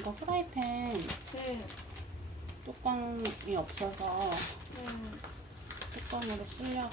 이거 프라이팬 네. 뚜껑이 없어서 음. 뚜껑으로 쓰려고.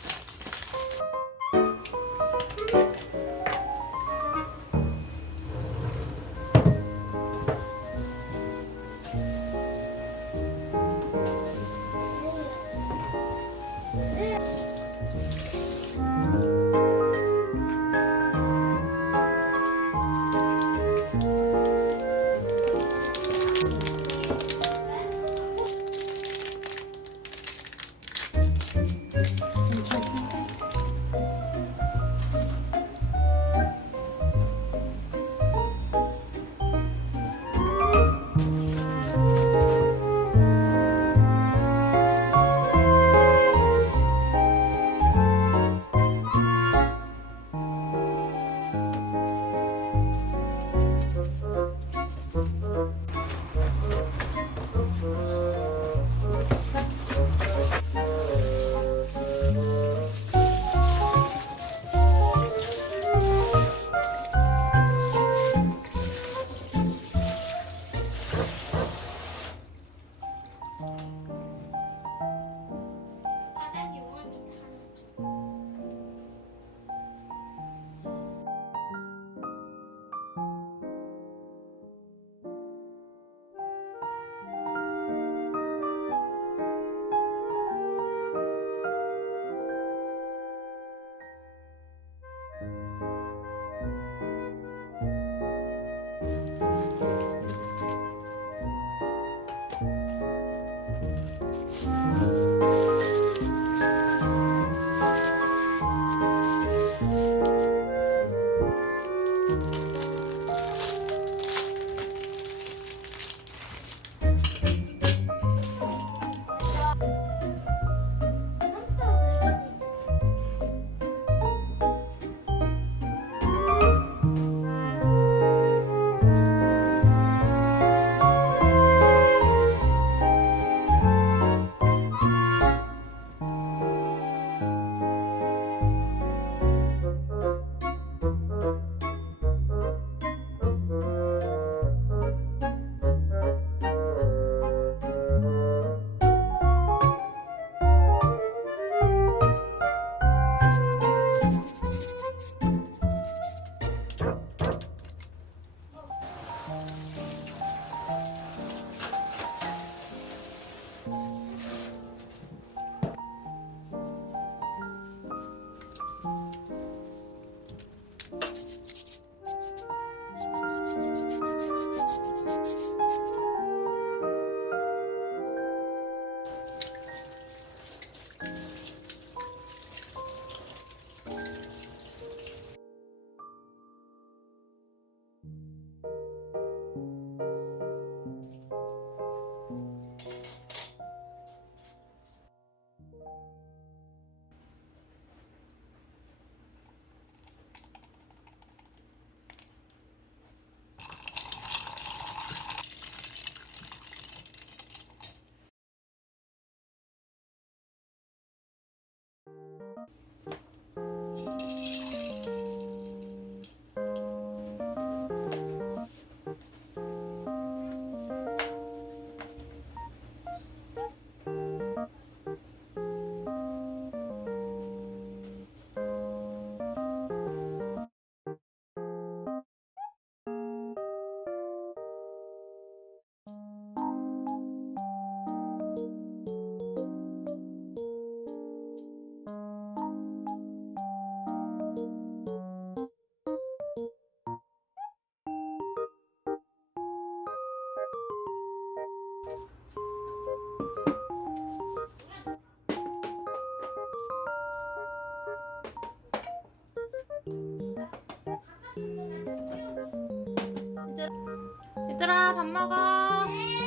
얘들아 밥 먹어.